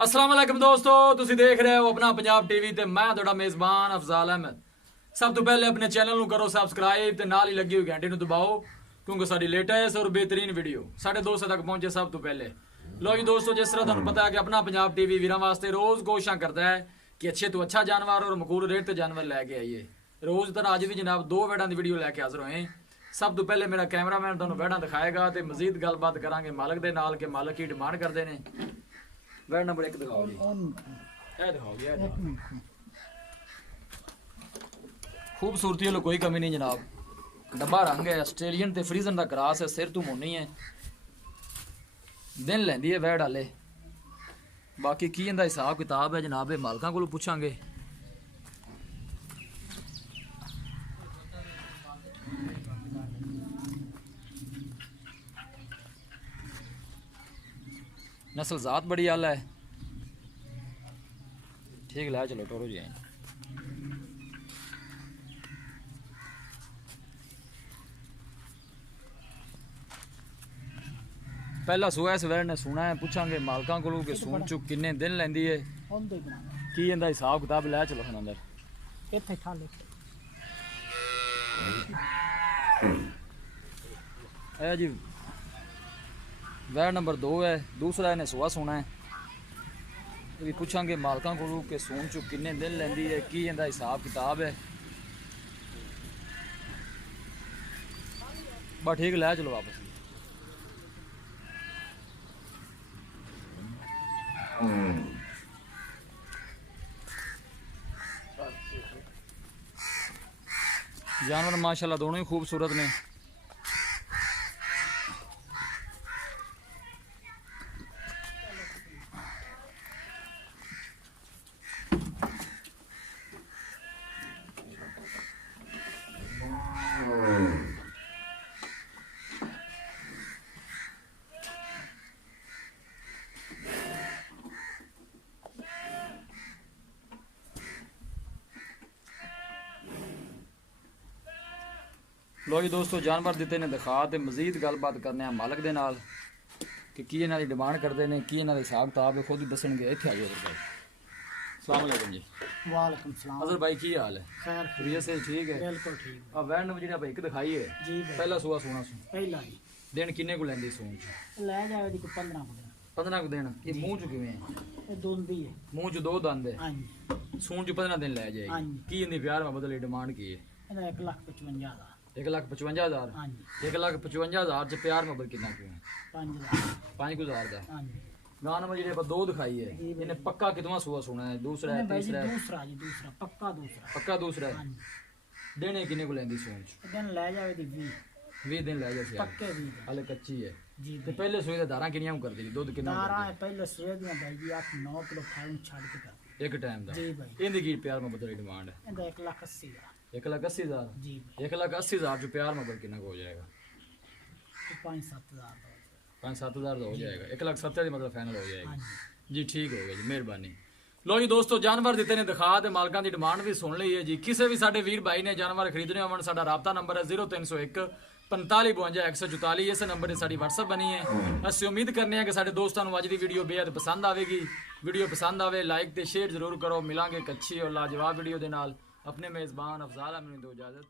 अस्सलाम वालेकुम दोस्तों, तुसी देख रहे हो अपना पंजाब टीवी ते मैं तुहाडा मेज़बान अफजाल अहमद। सब तो पहले अपने चैनल ਨੂੰ करो सबसक्राइब ते नाल ही लगी हुई घंटे ਨੂੰ दबाओ क्योंकि साडी लेटेस्ट और बेहतरीन वीडियो साढ़े दोस्तों तक पहुंचे सब तो पहले। लो जी दोस्तों, जिस तरह तुहानू पता है कि अपना पंजाब टीवी वीरां वास्ते रोज कोशिशां करता है कि अच्छे तो अच्छा जानवर और मकबूल रेट ते जानवर लैके आइए। रोज तरह अज भी जनाब दो वैडां दी वीडियो लैके हाजिर होए। सब तो पहले मेरा कैमरामैन तुहानू वैडां दिखाएगा ते मजीद गलबात करांगे मालक दे नाल कि मालक की डिमांड करते ने। वैड नंबर 1 दिखाओ जी, ए दिखाओ जी, ए दिखाओ। खूबसूरती वालों कोई कमी नहीं जनाब, डब्बा रंग है, आस्ट्रेलियन ते फ्रीजन का क्रॉस है, सिर तू मोनी है, दिन लैंदी है वैड हाले। बाकी की इंदा हिसाब किताब है जनाब मालकां कोलों पुछांगे। नस्ल जात बड़ी आला है, ठीक ला चलो टोरो जी। पहला सुआ इस वैड ने सुना है, पूछांगे मालकां कोलों कि सून चुक किन्ने दिन लैंदी है, की इंदा हिसाब किताब लै चलो फिर अंदर। ए जी वैड नंबर 2 है, दूसरा इन्हें सुआ सुना है। ये भी पूछांगे मालकां कोलों कि सून चुक किन्ने दिन लैंदी है, की इंदा हिसाब किताब है। बस ठीक लै चलो वापस। जानवर माशाल्लाह दोनों ही खूबसूरत ने। लो जी दोस्तों, जानवर दिते ने दिखा ते मजीद गलबात करने मालक दे नाल कि की इन्हां दी डिमांड करते हैं, की इन्हां दा हिसाब किताब है, खुद ही दसणगे। इत्थे आ जाओ भाई। अस्सलाम वालेकुम जी। वालेकुम सलाम। अजहर भाई की हाल है? खैर खैरियत से ठीक है? बिल्कुल ठीक। अब वैन नंबर जेड़ा भाई एक दिखाई है जी भाई। पहला सुआ सुना सुन पहला ही दिन किन्ने को लैंदी सून ले जावे दी को 15 को 15 को दिन। ये मुंह च किवें है? ये दोंदी है। मुंह च दो दंद है, हां जी सून च 15 दिन लै हां जाएगी। जी। की इंदी प्यार में बदले डिमांड की है? ਇਹਦਾ 1,55,000 1,55,000। हां जी 1,55,000 च प्यार में बदल कितना क्यों है? 5,000 5,000 का। हां जी। गां नंबर जेडे पर दो दिखाई है, इन्हें पक्का कितना सुआ सुना है? दूसरा है, भाई जी तीसरा है? दूसरा जी दूसरा पक्का दूसरा। पक्का दूसरा हां है। जी देने किन्ने को लेंदी सून च? दिन ले जावे दी 20 दिन लै जाए पक्के 20 हाले कच्ची है। जी ते पहले सूए दा दारा किन्नियां कर दी, दूध किन्ना दारा है पहले सवेर दी भाई जी 8-9 किलो खाऊं छाड़ के कर एक टाइम दा? जी भाई। इंदी की प्यार में बदल डिमांड है? ਇਹਦਾ 1,80,000 1,80,000। जी 1,80,000 जो प्यार में बदल कितना हो जाएगा? 5-7,000 5-7,000 हो जाएगा। 1,70,000 मतलब फाइनल हो जाएगा। हां जी जी ठीक हो गया जी, मेहरबानी। लो जी दोस्तों, जानवर दिते ने दिखा ते मालकां दी डिमांड भी सुन ली है जी। किसी भी साडे वीर भाई ने जानवर खरीदने होवन, साडा राबता नंबर है 0301 45 52 144। इस नंबर से साडी WhatsApp बनी है। असं उम्मीद करने हैं कि साडे दोस्तों को अज दी वीडियो बेहद पसंद आएगी। वीडियो पसंद आवे लाइक ते शेयर जरूर करो। मिलांगे एक अच्छी और लाजवाब वीडियो दे नाल। अपने मेज़बान अफजाल अहमद दो इजाजत।